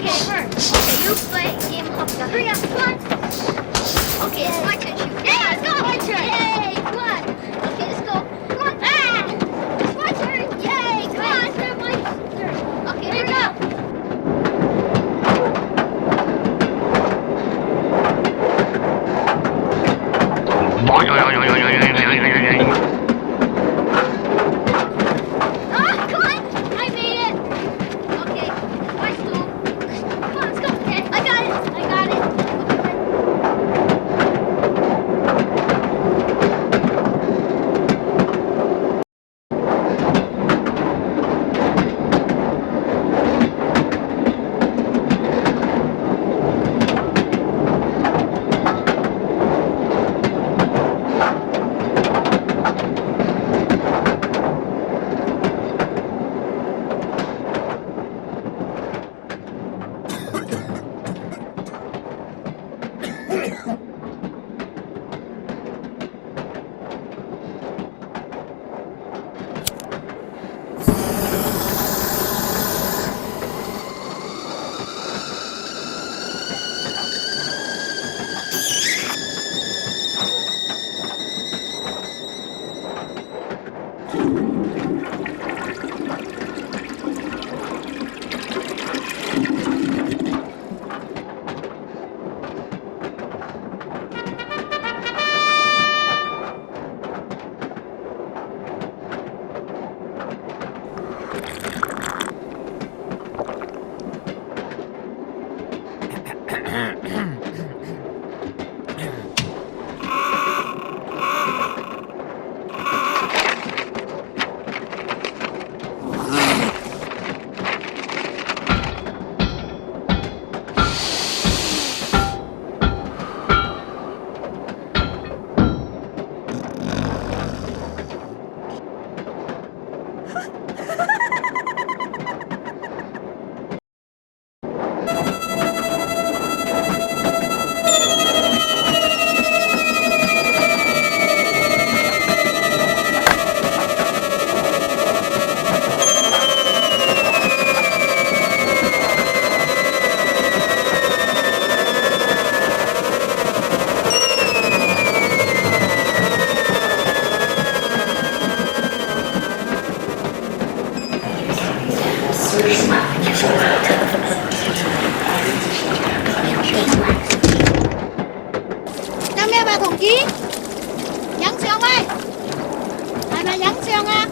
Okay, you play game of the hurry up, come on. Okay, it's my turn to shoot. Yeah, let's go. My turn. Yay, come on. Okay, let's go. Come on. Ah! It's my turn. Yay, come on. It's my turn. Okay, here we go. Ah, come on. I made it. Okay, it's my stool. Come on, let's go. Okay, I got it. I got it. Okay. Nam Mèo và Thùng Chiến nhấn xương ơi, ai mà nhấn xương á.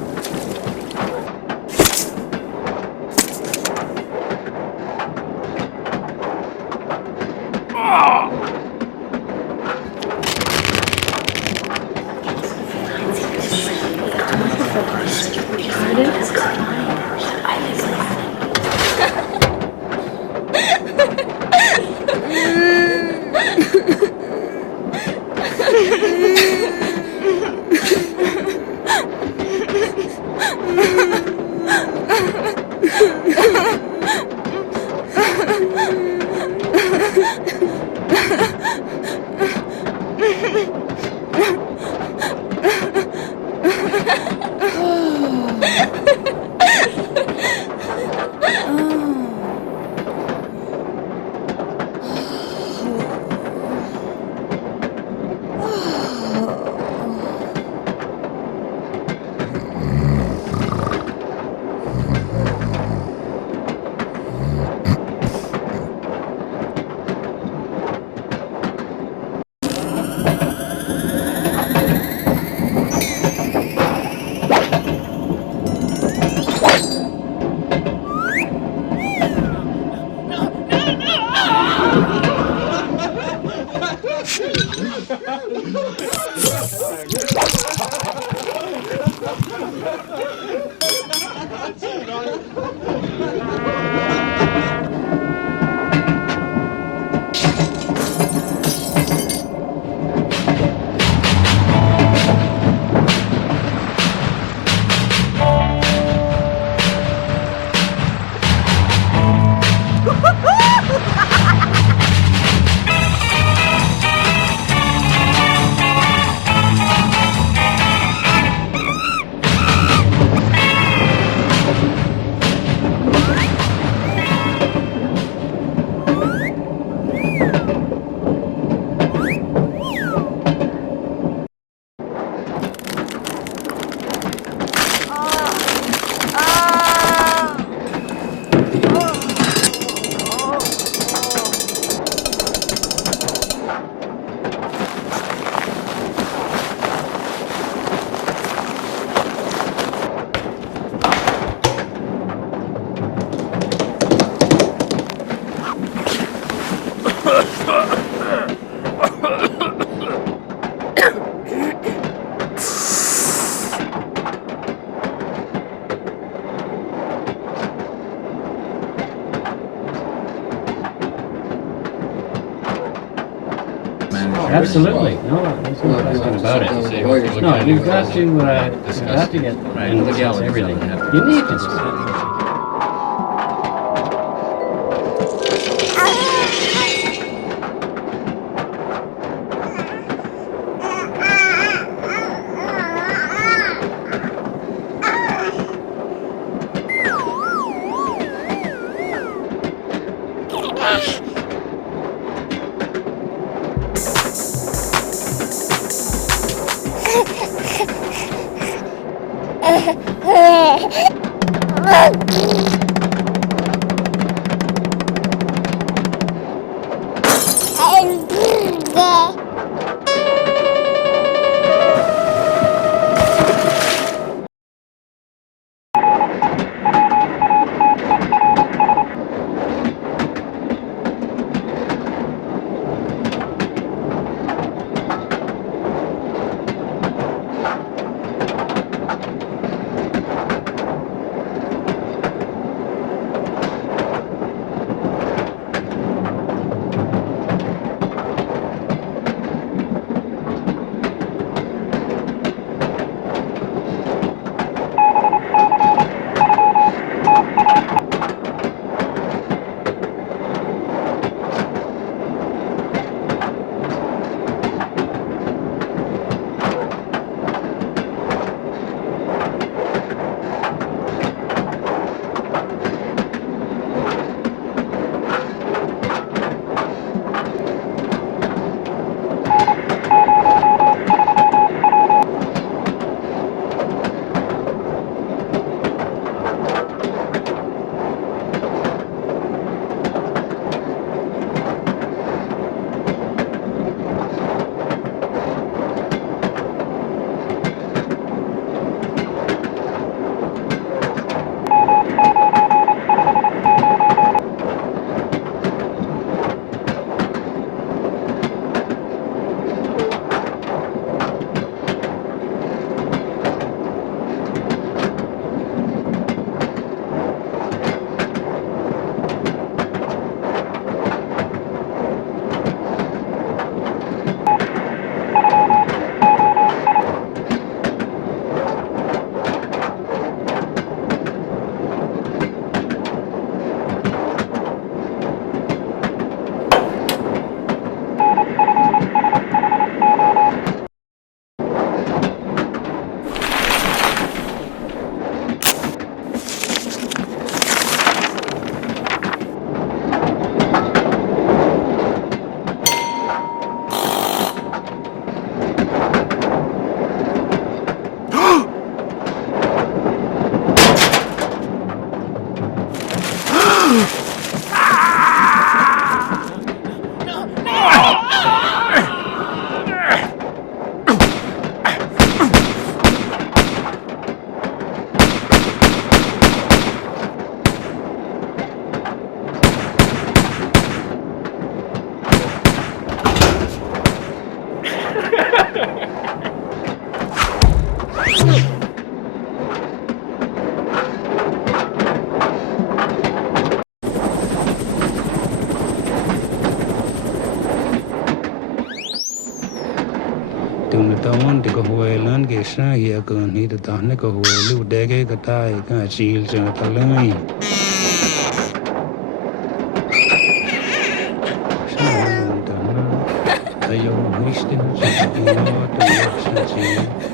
Absolutely. No, there's no question about it. No, you've got to get and discuss everything. You need to discuss. Từng tao muốn thì có huề lớn cái sa hiện gần thì tao nó có huề lưu đế cái tai cái chỉ cho tao lên sa tao nó ayo mistake chỉ nó tao